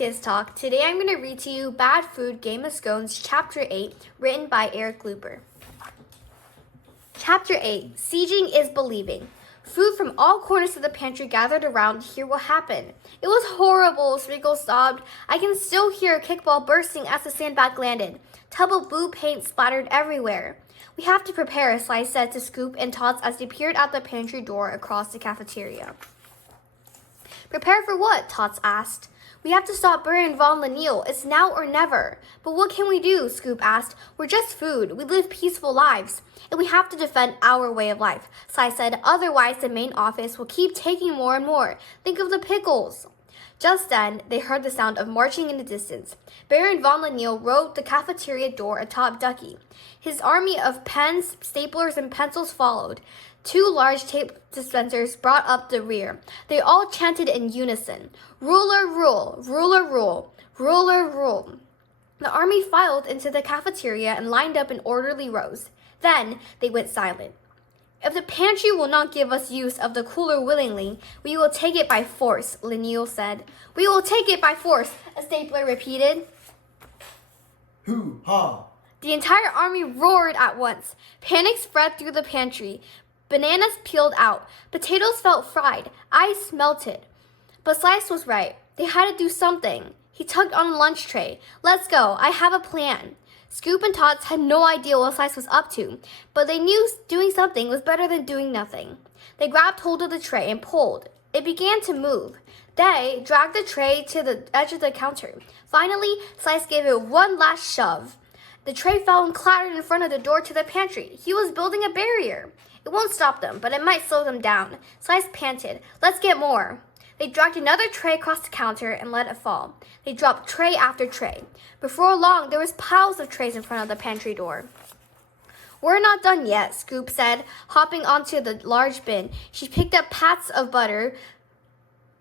Kids Talk. Today I'm going to read to you Bad Food Game of Scones, Chapter 8, written by Eric Luper. Chapter 8, Sieging is Believing. Food from all corners of the pantry gathered around to hear what happened. It was horrible, Sprinkle sobbed. I can still hear a kickball bursting as the sandbag landed. Tub of blue paint splattered everywhere. We have to prepare, Slice said to Scoop and Totz as they peered out the pantry door across the cafeteria. Prepare for what? Totz asked. We have to stop Baron von Lineal. It's now or never. But what can we do? Scoop asked. We're just food. We live peaceful lives. And we have to defend our way of life, Slice said. Otherwise, the main office will keep taking more and more. Think of the pickles. Just then, they heard the sound of marching in the distance. Baron von Lineal rode the cafeteria door atop Ducky. His army of pens, staplers, and pencils followed. 2 large tape dispensers brought up the rear. They all chanted in unison, Ruler, rule, ruler, rule, ruler, rule. The army filed into the cafeteria and lined up in orderly rows. Then they went silent. If the pantry will not give us use of the cooler willingly, we will take it by force, Lineal said. We will take it by force, a stapler repeated. Hoo-ha! The entire army roared at once. Panic spread through the pantry. Bananas peeled out. Potatoes felt fried. Ice melted. But Slice was right. They had to do something. He tugged on a lunch tray. Let's go. I have a plan. Scoop and Totz had no idea what Slice was up to, but they knew doing something was better than doing nothing. They grabbed hold of the tray and pulled. It began to move. They dragged the tray to the edge of the counter. Finally, Slice gave it one last shove. The tray fell and clattered in front of the door to the pantry. He was building a barrier. It won't stop them, but it might slow them down. Slice panted. Let's get more. They dragged another tray across the counter and let it fall. They dropped tray after tray. Before long, there was piles of trays in front of the pantry door. We're not done yet, Scoop said, hopping onto the large bin. She picked up pats of butter,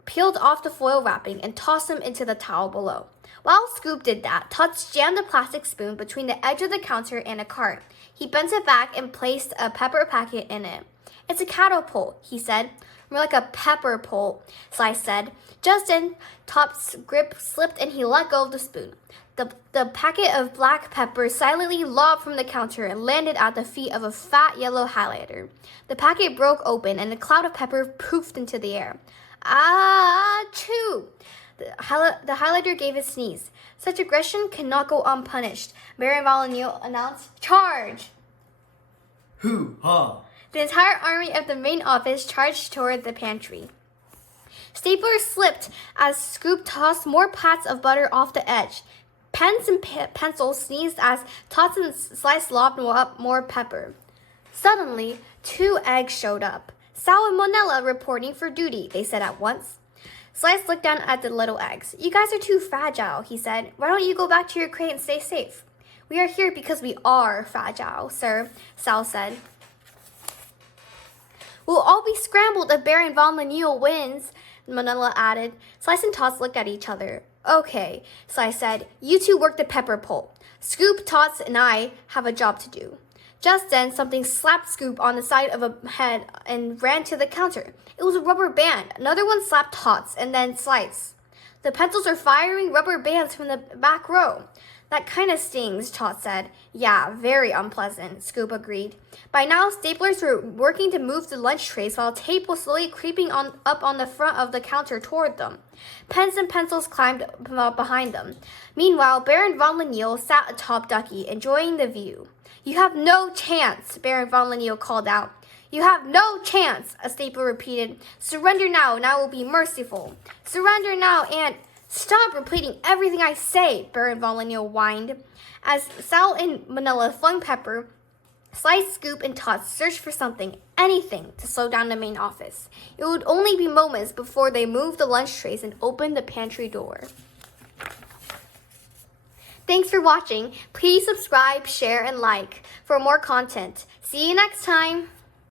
peeled off the foil wrapping, and tossed them into the towel below. While Scoop did that, Totz jammed a plastic spoon between the edge of the counter and a cart. He bent it back and placed a pepper packet in it. It's a catapult, he said. More like a pepper pole, Slice said. Just then, Totz's grip slipped and he let go of the spoon. The packet of black pepper silently lobbed from the counter and landed at the feet of a fat yellow highlighter. The packet broke open and a cloud of pepper poofed into the air. Ah-choo! The highlighter gave a sneeze. Such aggression cannot go unpunished. Baron von Lineal announced, Charge! Hoo-ha! The entire army of the main office charged toward the pantry. Staplers slipped as Scoop tossed more pats of butter off the edge. Pens and pencils sneezed as Totz and Slice lobbed up more pepper. Suddenly, 2 eggs showed up. Sal and Monella reporting for duty, they said at once. Slice looked down at the little eggs. You guys are too fragile, he said. Why don't you go back to your crate and stay safe? We are here because we are fragile, sir, Sal said. We'll all be scrambled if Baron von Lineal wins, Monella added. Slice and Totz looked at each other. Okay, Slice said. You two work the pepper pole. Scoop, Totz, and I have a job to do. Just then, something slapped Scoop on the side of a head and ran to the counter. It was a rubber band. Another one slapped Totz, and then Slice. The pencils are firing rubber bands from the back row. That kind of stings, Totz said. Yeah, very unpleasant, Scoop agreed. By now, staplers were working to move the lunch trays while tape was slowly creeping up on the front of the counter toward them. Pens and pencils climbed behind them. Meanwhile, Baron von Lineal sat atop Ducky, enjoying the view. You have no chance, Baron von Lineal called out. You have no chance, a stapler repeated. Surrender now, and I will be merciful. Surrender now, and... Stop repeating everything I say, Baron von Lineal whined. As Sal and Monella flung pepper, Slice, Scoop, and Totz searched for something, anything, to slow down the main office. It would only be moments before they moved the lunch trays and opened the pantry door. Thanks for watching. Please subscribe, share, and like for more content. See you next time.